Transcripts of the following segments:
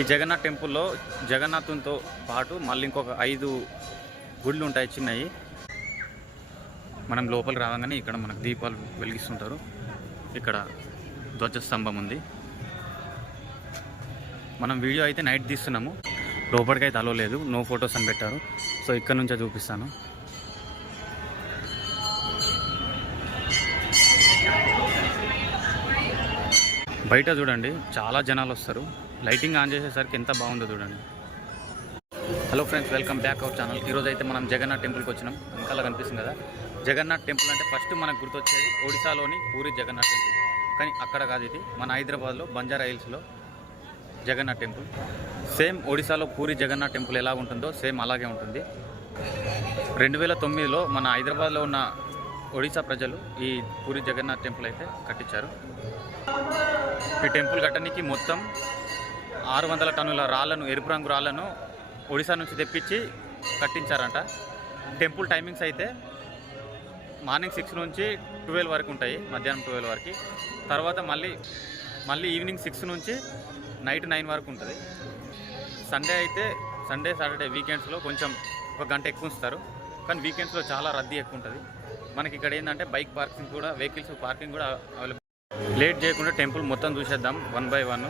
ఈ జగన్నాథ్ టెంపుల్లో జగన్నాథునితో పాటు మళ్ళీ ఇంకొక 5 గుళ్ళు ఉంటాయి చిన్నవి. మనం లోపలికి రాగానే ఇక్కడ మనకు దీపాలు వెలిగిస్తుంటారు. ఇక్కడ ధ్వజస్తంభం ఉంది. మనం వీడియో అయితే నైట్ తీస్తున్నాము, లోపలికి అయితే అలవలేదు, నో ఫొటోస్ అని పెట్టారు. సో ఇక్కడ నుంచే చూపిస్తాను. బయట చూడండి చాలా జనాలు వస్తారు. లైటింగ్ ఆన్ చేసేసరికి ఎంత బాగుందో చూడండి. Hello friends, welcome back our channel. ఈరోజు అయితే మనం జగన్నాథ్ టెంపుల్కి వచ్చినాం. ఇంకా కనిపిస్తుంది కదా, జగన్నాథ్ టెంపుల్ అంటే ఫస్ట్ మనకు గుర్తొచ్చేది ఒడిశాలోని పూరి జగన్నాథ్ టెంపుల్. కానీ అక్కడ కాదు, ఇది మన హైదరాబాద్లో బంజారా హిల్స్లో జగన్నాథ్ టెంపుల్. సేమ్ ఒడిశాలో పూరి జగన్నాథ్ టెంపుల్ ఎలా ఉంటుందో సేమ్ అలాగే ఉంటుంది. 2009లో మన హైదరాబాద్లో ఉన్న ఒడిశా ప్రజలు ఈ పూరి జగన్నాథ్ టెంపుల్ అయితే కట్టించారు. ఈ టెంపుల్ కట్టడానికి మొత్తం 600 టన్నుల రాళ్లను, ఎరుపు రంగు రాళ్లను ఒడిశా నుంచి తెప్పించి కట్టించారంట. టెంపుల్ టైమింగ్స్ అయితే మార్నింగ్ 6 నుంచి 12 వరకు ఉంటాయి, మధ్యాహ్నం 12 వరకు. తర్వాత మళ్ళీ ఈవినింగ్ 6 నుంచి నైట్ 9 వరకు ఉంటుంది. సండే అయితే సండే సాటర్డే వీకెండ్స్లో కొంచెం 1 గంట ఎక్కువ ఉంచుతారు. కానీ వీకెండ్స్లో చాలా రద్దీ ఎక్కువ ఉంటుంది. మనకి ఇక్కడ ఏంటంటే బైక్ పార్కింగ్ కూడా, వెహికల్స్ పార్కింగ్ కూడా అవైలబుల్. లేట్ చేయకుండా టెంపుల్ మొత్తం చూసేద్దాం 1 by 1.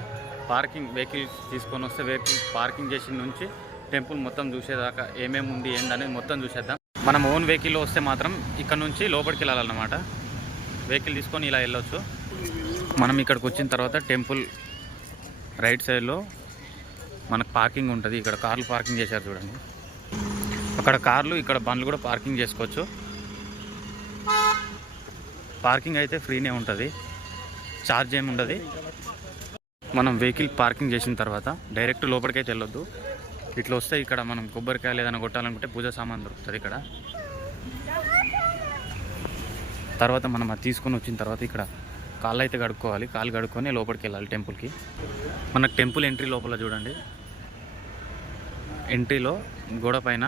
పార్కింగ్ వెహికల్స్ తీసుకొని వస్తే వెహికల్ పార్కింగ్ చేసిన నుంచి టెంపుల్ మొత్తం చూసేదాకా ఏమేమి ఉంది ఏంటనేది మొత్తం చూసేద్దాం. మనం ఓన్ వెహికల్లో వస్తే మాత్రం ఇక్కడ నుంచి లోపలికి వెళ్ళాలన్నమాట. వెహికల్ తీసుకొని ఇలా వెళ్ళొచ్చు. మనం ఇక్కడికి వచ్చిన తర్వాత టెంపుల్ రైట్ సైడ్లో మనకు పార్కింగ్ ఉంటుంది. ఇక్కడ కార్లు పార్కింగ్ చేశారు చూడండి. అక్కడ కార్లు, ఇక్కడ బండ్లు కూడా పార్కింగ్ చేసుకోవచ్చు. పార్కింగ్ అయితే ఫ్రీనే ఉంటుంది, ఛార్జ్ ఏమి ఉండదు. మనం వెహికల్ పార్కింగ్ చేసిన తర్వాత డైరెక్ట్ లోపలికైతే వెళ్ళొద్దు. ఇట్లా వస్తే ఇక్కడ మనం కొబ్బరికాయలు ఏదైనా కొట్టాలనుకుంటే పూజ సామాన్ దొరుకుతుంది ఇక్కడ. తర్వాత మనం అది తీసుకొని వచ్చిన తర్వాత ఇక్కడ కాళ్ళు అయితే కడుక్కోవాలి. కాళ్ళు కడుక్కొని లోపలికి వెళ్ళాలి టెంపుల్కి. మనకు టెంపుల్ ఎంట్రీ లోపల చూడండి, ఎంట్రీలో గోడ పైన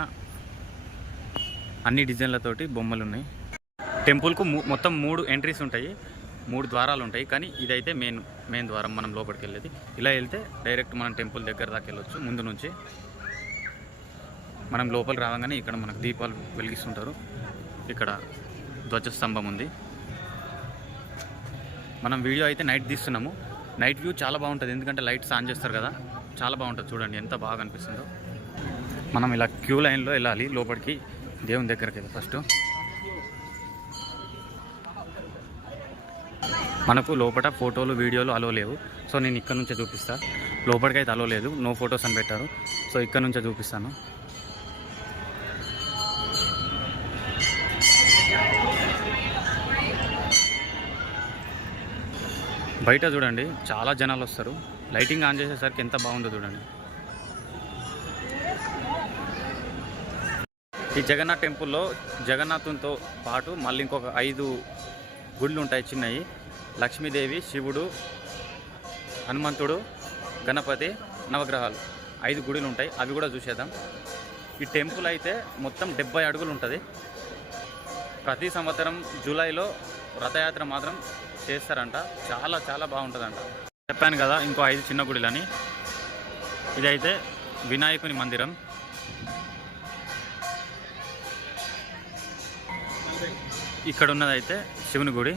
అన్ని డిజైన్లతోటి బొమ్మలు ఉన్నాయి. టెంపుల్కు మొత్తం 3 ఎంట్రీస్ ఉంటాయి, 3 ద్వారాలు ఉంటాయి. కానీ ఇదైతే మెయిన్ ద్వారం మనం లోపలికి వెళ్ళేది. ఇలా వెళ్తే డైరెక్ట్ మనం టెంపుల్ దగ్గర దాకా వెళ్ళొచ్చు. ముందు నుంచి మనం లోపలికి రాగానే ఇక్కడ మనకు దీపాలు వెలిగిస్తుంటారు. ఇక్కడ ధ్వజస్తంభం ఉంది. మనం వీడియో అయితే నైట్ తీస్తున్నాము. నైట్ వ్యూ చాలా బాగుంటుంది, ఎందుకంటే లైట్స్ ఆన్ చేస్తారు కదా, చాలా బాగుంటుంది. చూడండి ఎంత బాగా అనిపిస్తుందో. మనం ఇలా క్యూ లైన్లో వెళ్ళాలి లోపలికి, దేవుని దగ్గరికి వెళ్ళి. ఫస్ట్ మనకు లోపల ఫోటోలు వీడియోలు అలో లేవు. సో నేను ఇక్కడ నుంచే చూపిస్తాను. లోపలికి అయితే అలో లేదు, నో ఫొటోస్ అని పెట్టారు. సో ఇక్కడ నుంచే చూపిస్తాను. బయట చూడండి చాలా జనాలు వస్తారు. లైటింగ్ ఆన్ చేసేసరికి ఎంత బాగుందో చూడండి. ఈ జగన్నాథ్ టెంపుల్లో జగన్నాథునితో పాటు మళ్ళీ ఇంకొక 5 గుళ్ళు ఉంటాయి చిన్నవి. లక్ష్మీదేవి, శివుడు, హనుమంతుడు, గణపతి, నవగ్రహాలు 5 గుడులు ఉంటాయి. అవి కూడా చూసేద్దాం. ఈ టెంపుల్ అయితే మొత్తం 70 అడుగులు ఉంటుంది. ప్రతి సంవత్సరం జూలైలో రథయాత్ర మాత్రం చేస్తారంట. చాలా చాలా బాగుంటుందంట. చెప్పాను కదా ఇంకో 5 చిన్న గుడులని. ఇదైతే వినాయకుని మందిరం. ఇక్కడ ఉన్నదైతే శివుని గుడి.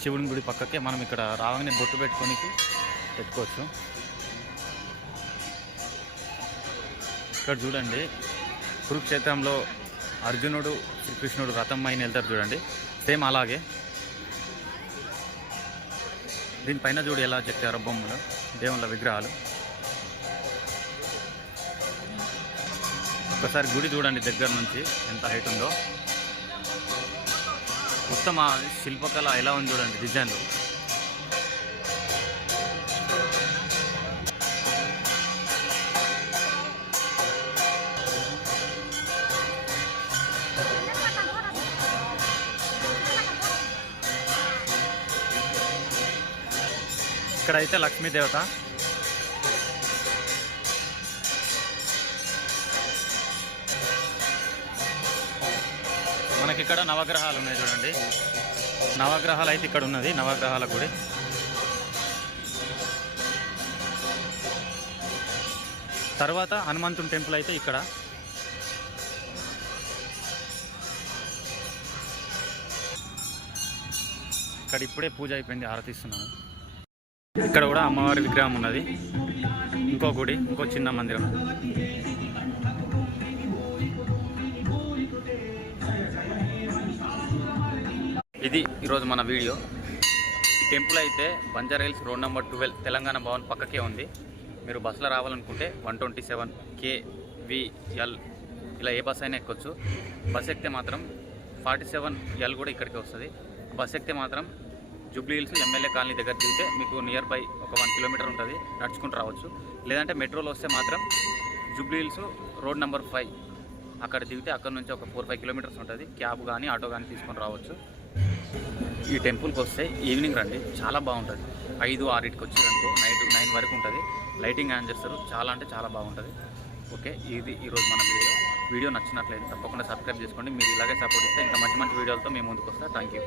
శివుని గుడి పక్కకే మనం ఇక్కడ రాగానే బొట్టు పెట్టుకోవచ్చు. ఇక్కడ చూడండి కురుక్షేత్రంలో అర్జునుడు, శ్రీకృష్ణుడు రథం పైన వెళ్తారు చూడండి, సేమ్ అలాగే. దీనిపైన చూడు ఎలా చెక్కారో బొమ్మలు, దేవుళ్ళ విగ్రహాలు. ఒకసారి గుడి చూడండి దగ్గర నుంచి ఎంత హైట్ ఉందో. మొత్తం ఆ శిల్పకళ ఎలా ఉంది చూడండి, డిజైన్లు. ఇక్కడైతే లక్ష్మీదేవత, మనకి ఇక్కడ నవగ్రహాలు ఉన్నాయి చూడండి. నవగ్రహాలు అయితే ఇక్కడ ఉన్నది, నవగ్రహాల గుడి. తర్వాత హనుమంతుని టెంపుల్ అయితే ఇక్కడ. ఇక్కడ ఇప్పుడే పూజ అయిపోయింది, ఆరతిస్తున్నాను. ఇక్కడ కూడా అమ్మవారి విగ్రహం ఉన్నది. ఇంకో గుడి, ఇంకో చిన్న మందిరం. ఇది ఈరోజు మన వీడియో. ఈ టెంపుల్ అయితే బంజారాహిల్స్ రోడ్ నెంబర్ 12 తెలంగాణ భవన్ పక్కకే ఉంది. మీరు బస్సులో రావాలనుకుంటే 127 KVL ఇలా ఏ బస్ అయినా ఎక్కొచ్చు. బస్ ఎక్కితే మాత్రం 47L కూడా ఇక్కడికి వస్తుంది. బస్ ఎక్కితే మాత్రం జూబ్లీ హిల్స్ ఎమ్మెల్యే కాలనీ దగ్గర దిగితే మీకు నియర్ బై ఒక 1 కిలోమీటర్ ఉంటుంది, నడుచుకుంటూ రావచ్చు. లేదంటే మెట్రోలో వస్తే మాత్రం జూబ్లీ హిల్స్ రోడ్ నెంబర్ 5 అక్కడ దిగితే అక్కడ నుంచి ఒక 4-5 కిలోమీటర్స్ ఉంటుంది. క్యాబ్ కానీ ఆటో కానీ తీసుకొని రావచ్చు. ఈ టెంపుల్కి వస్తే ఈవినింగ్ రండి, చాలా బాగుంటుంది. 5-6కి వచ్చేదనుకో నైట్ 9 వరకు ఉంటుంది. లైటింగ్ ఆన్ చేస్తారు, చాలా అంటే చాలా బాగుంటుంది. ఓకే, ఇది ఈరోజు మన వీడియో నచ్చినట్లయితే తప్పకుండా సబ్స్క్రైబ్ చేసుకోండి. మీరు ఇలాగే సపోర్ట్ ఇస్తే ఇంకా మంచి మంచి వీడియోలతో మేము ముందుకు వస్తాం. Thank you.